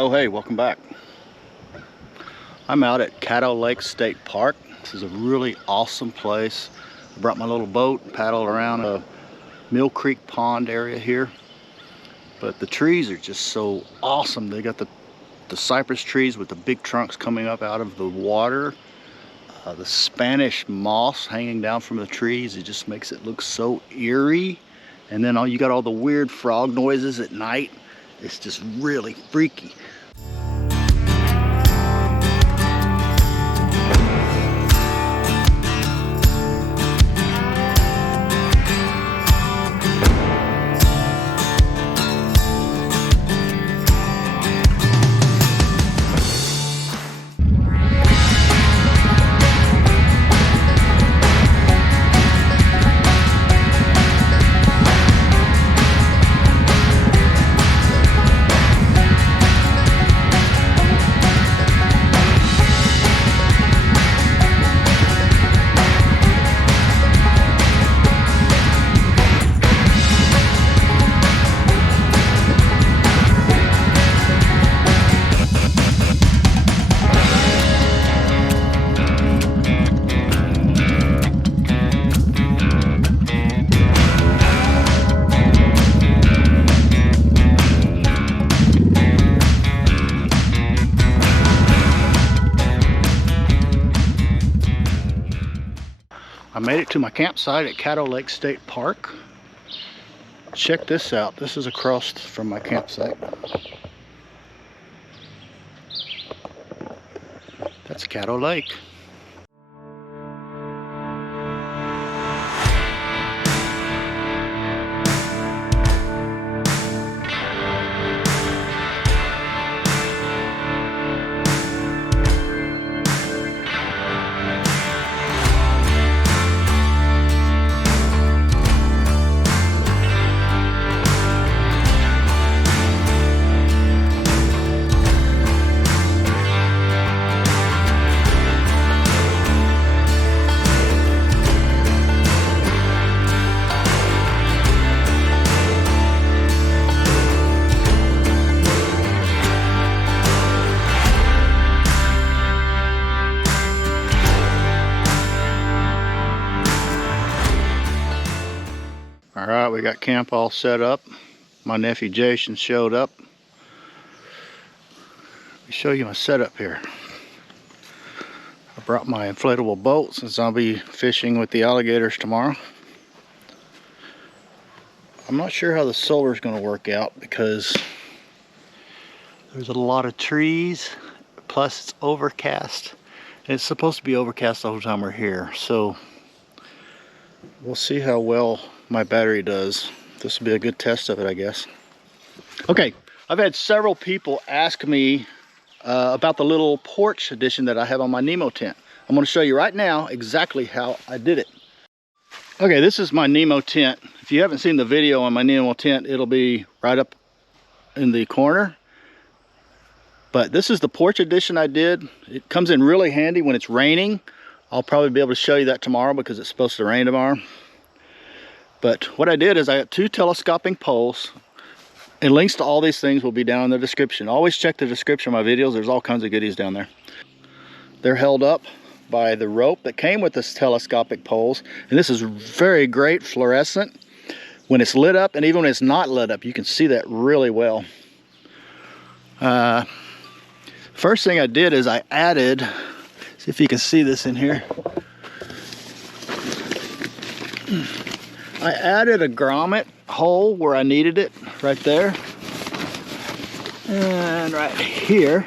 Oh hey, welcome back. I'm out at Caddo Lake State Park. This is a really awesome place. I brought my little boat, paddled around a Mill Creek pond area here. But the trees are just so awesome. They got the cypress trees with the big trunks coming up out of the water. The Spanish moss hanging down from the trees. It just makes it look so eerie. And then you got all the weird frog noises at night. It's just really freaky. I made it to my campsite at Caddo Lake State Park. Check this out. This is across from my campsite. That's Caddo Lake. Alright, we got camp all set up. My nephew Jason showed up. Let me show you my setup here. I brought my inflatable boat since I'll be fishing with the alligators tomorrow. I'm not sure how the solar is going to work out because there's a lot of trees, plus it's overcast. It's supposed to be overcast the whole time we're here, so we'll see how well my battery does. This will be a good test of it, I guess. Okay, I've had several people ask me about the little porch edition that I have on my Nemo tent. I'm going to show you right now exactly how I did it. Okay, this is my Nemo tent. If you haven't seen the video on my Nemo tent, it'll be right up in the corner. But this is the porch edition I did. It comes in really handy when it's raining. I'll probably be able to show you that tomorrow because it's supposed to rain tomorrow. But what I did is I got 2 telescoping poles, and links to all these things will be down in the description. Always check the description of my videos. There's all kinds of goodies down there. They're held up by the rope that came with this telescopic poles, and this is very great fluorescent. When it's lit up and even when it's not lit up, you can see that really well. First thing I did is I added, see if you can see this in here. I added a grommet hole where I needed it, right there, and right here.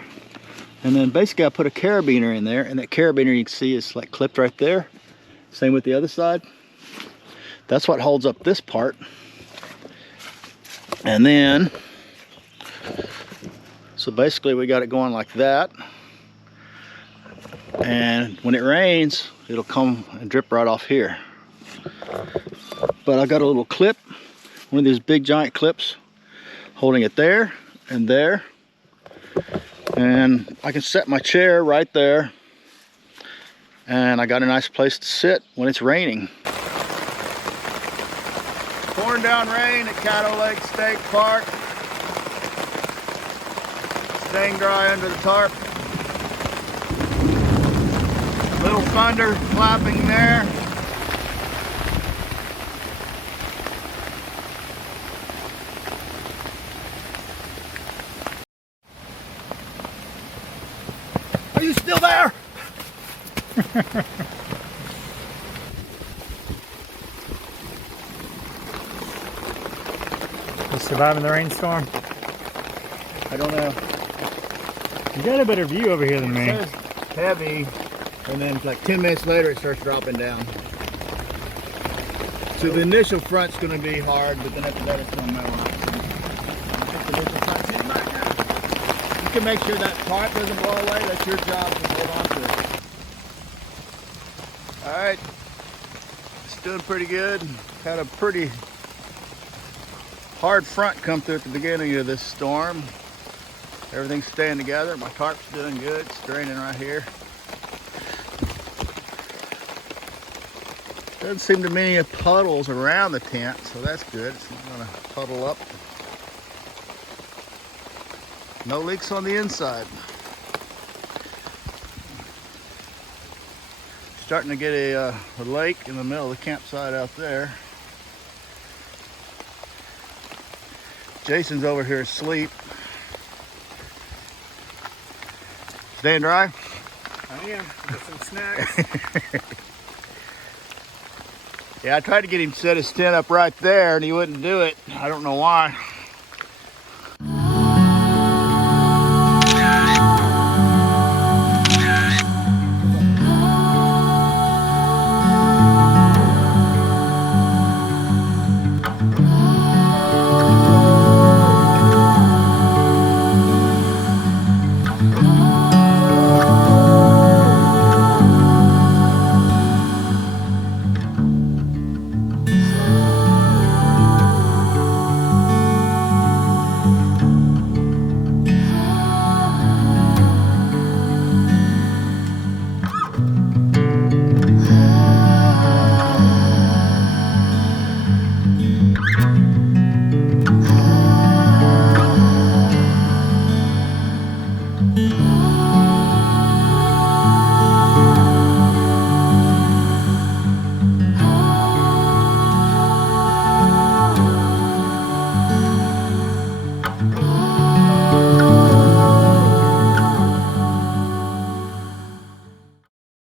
And then basically I put a carabiner in there, and that carabiner you can see is like clipped right there. Same with the other side. That's what holds up this part. And then, so basically we got it going like that. And when it rains, it'll come and drip right off here. But I got a little clip, one of these big giant clips, holding it there and there. And I can set my chair right there. And I got a nice place to sit when it's raining. Pouring down rain at Caddo Lake State Park. Staying dry under the tarp. Little thunder clapping there. Are you still there? You surviving the rainstorm? I don't know. You got a better view over here than me. It says heavy, and then like 10 minutes later it starts dropping down. So the initial front's going to be hard, but then after that it's going to mellow out. You can make sure that tarp doesn't blow away. That's your job to hold on to it. Alright, it's doing pretty good. Had a pretty hard front come through at the beginning of this storm. Everything's staying together. My tarp's doing good. It's draining right here. Doesn't seem to be any puddles around the tent, so that's good. It's not going to puddle up. No leaks on the inside. Starting to get a lake in the middle of the campsite out there. Jason's over here asleep. Staying dry? I am. Get some snacks. Yeah, I tried to get him to set his tent up right there and he wouldn't do it. I don't know why.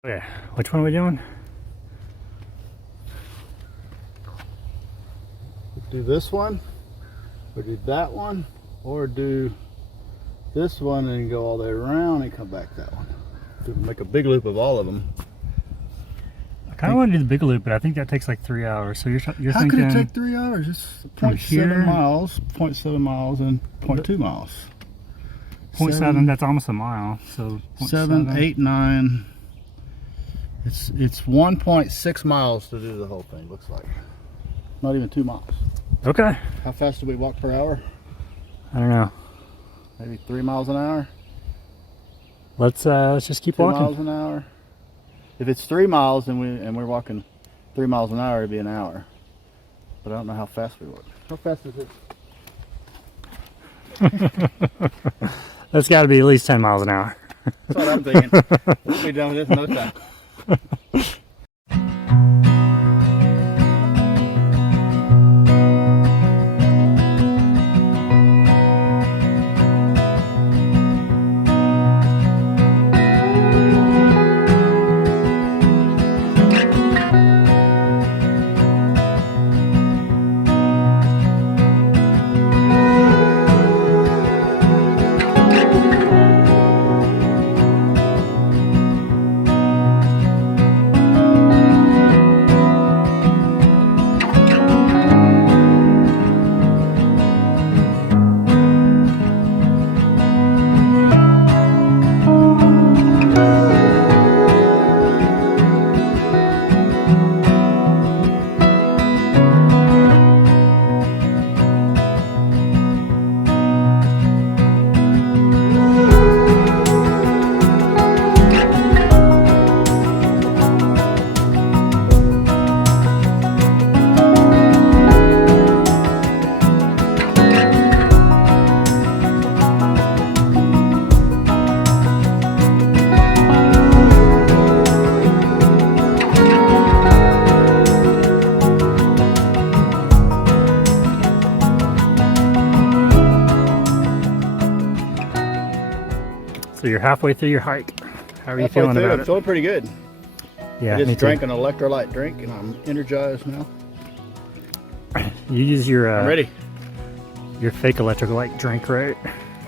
Okay, which one are we doing? Do this one, or do that one, or do this one and go all the way around and come back that one. Make a big loop of all of them. I kind of want to do the big loop, but I think that takes like 3 hours. So you're How thinking... could it take 3 hours? It's From 0.7 miles, 0.7 miles, and 0.2 miles. 0.7, that's almost a mile. So 7, 8, 9. It's 1.6 miles to do the whole thing, looks like. Not even 2 miles. Okay. How fast do we walk per hour? I don't know. Maybe 3 miles an hour? Let's just keep 2 walking. miles an hour? If it's 3 miles and we're walking 3 miles an hour, it'd be an hour. But I don't know how fast we walk. How fast is it? That's got to be at least 10 miles an hour. That's what I'm thinking. We'll be done with this in no time. you're halfway through your hike. How are you feeling about I'm it? feeling pretty good. Yeah, I me just too. drank an electrolyte drink and I'm energized now. You use your I'm ready. your fake electrolyte drink, right?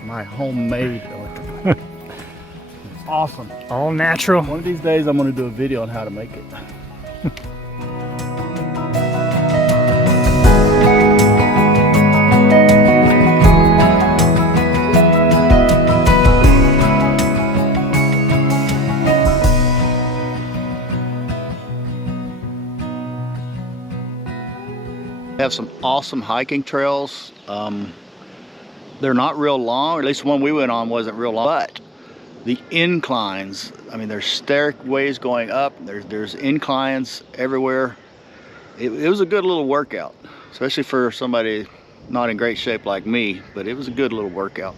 My homemade electrolyte. It's awesome. All natural. One of these days I'm going to do a video on how to make it. We have some awesome hiking trails. They're not real long, or at least the one we went on wasn't real long, but the inclines, I mean, there's stairways going up, there's inclines everywhere. It was a good little workout, especially for somebody not in great shape like me, but it was a good little workout.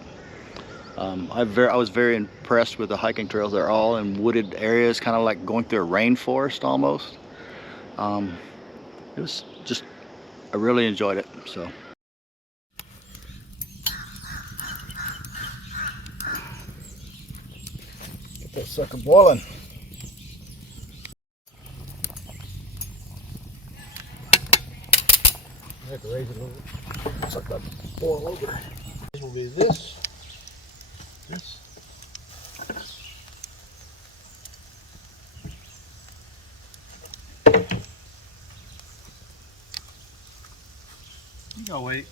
I was very impressed with the hiking trails. They're all in wooded areas, kind of like going through a rainforest almost. It was just, I really enjoyed it, so. Get that sucker boiling. I have to raise it a little bit. It's like about to boil over. This will be this. You gotta wait.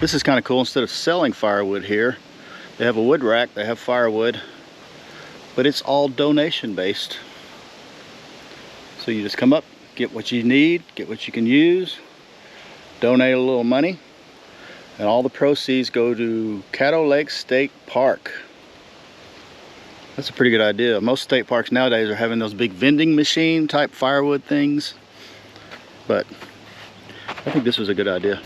This is kind of cool. Instead of selling firewood here, they have a wood rack, they have firewood, but it's all donation based. So you just come up, get what you need, get what you can use, donate a little money, and all the proceeds go to Caddo Lake State Park. That's a pretty good idea. Most state parks nowadays are having those big vending machine type firewood things, but I think this was a good idea.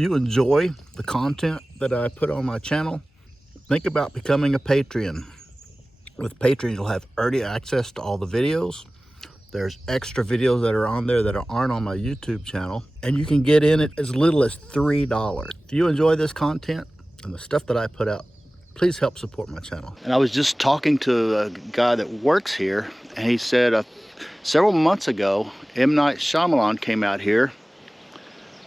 you enjoy the content that I put on my channel, think about becoming a Patreon. With Patreon, you'll have early access to all the videos. There's extra videos that are on there that aren't on my YouTube channel, and you can get in at as little as $3. If you enjoy this content and the stuff that I put out, please help support my channel. And I was just talking to a guy that works here, and he said several months ago, M. Night Shyamalan came out here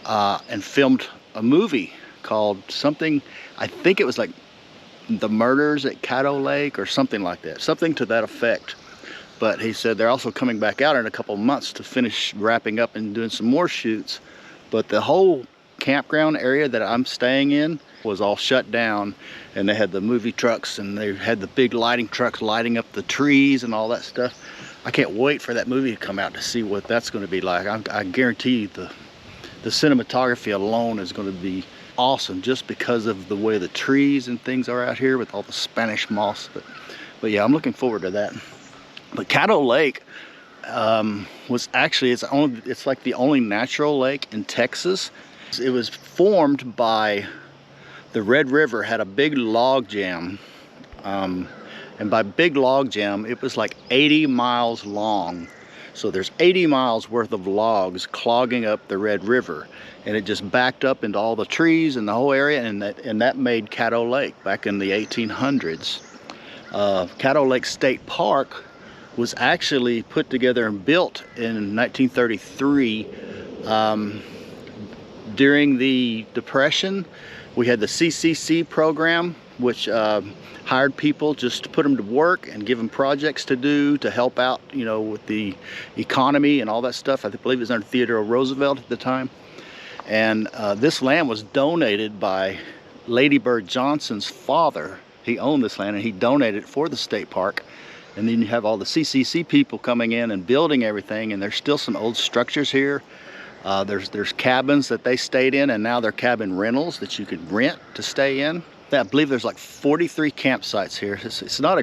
and filmed a movie called something, I think it was like The Murders at Caddo Lake or something like that, something to that effect. But he said they're also coming back out in a couple of months to finish wrapping up and doing some more shoots. But the whole campground area that I'm staying in was all shut down, and they had the movie trucks and they had the big lighting trucks lighting up the trees and all that stuff. I can't wait for that movie to come out to see what that's going to be like. I guarantee you the cinematography alone is going to be awesome, just because of the way the trees and things are out here with all the Spanish moss. But yeah, I'm looking forward to that. But Caddo Lake was actually, it's like the only natural lake in Texas. It was formed by the Red River, had a big log jam. And by big log jam, it was like 80 miles long. So there's 80 miles worth of logs clogging up the Red River. And it just backed up into all the trees in the whole area, and that made Caddo Lake back in the 1800s. Caddo Lake State Park was actually put together and built in 1933. During the Depression, we had the CCC program, which hired people just to put them to work and give them projects to do to help out, you know, with the economy and all that stuff. I believe it was under Theodore Roosevelt at the time. And this land was donated by Lady Bird Johnson's father. He owned this land and he donated it for the state park. And then you have all the CCC people coming in and building everything, and there's still some old structures here. There's cabins that they stayed in, and now they're cabin rentals that you could rent to stay in. I believe there's like 43 campsites here. It's not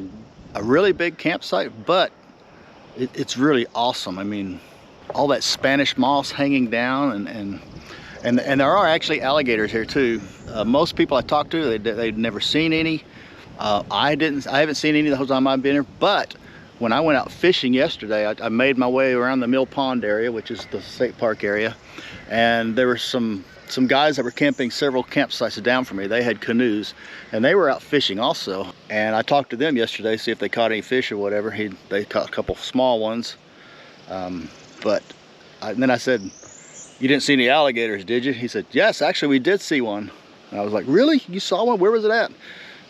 a really big campsite, but it's really awesome. I mean, all that Spanish moss hanging down, and there are actually alligators here too. Most people I talked to, they'd never seen any. I haven't seen any the whole time I've been here, but when I went out fishing yesterday, I made my way around the Mill Pond area, which is the state park area, and there were some guys that were camping several campsites down from me. They had canoes, and they were out fishing also. And I talked to them yesterday, see if they caught any fish or whatever. They caught a couple small ones, and then I said, "You didn't see any alligators, did you?" He said, "Yes, actually we did see one." And I was like, "Really? You saw one? Where was it at?"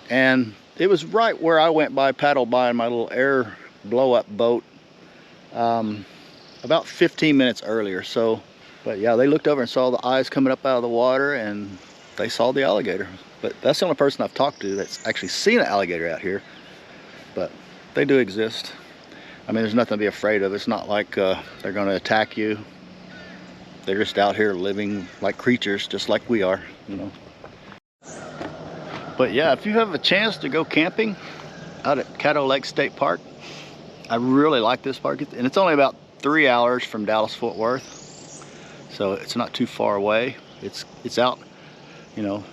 And it was right where I went by, paddled by in my little air blow-up boat about 15 minutes earlier. So, but yeah, they looked over and saw the eyes coming up out of the water, and they saw the alligator. But that's the only person I've talked to that's actually seen an alligator out here. But they do exist. I mean, there's nothing to be afraid of. It's not like they're going to attack you. They're just out here living like creatures, just like we are, you know. But yeah, if you have a chance to go camping out at Caddo Lake State Park, I really like this park. And it's only about 3 hours from Dallas-Fort Worth, so it's not too far away. It's out, you know,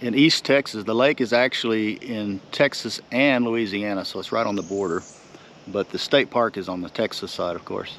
in East Texas. The lake is actually in Texas and Louisiana, so it's right on the border. But the state park is on the Texas side, of course.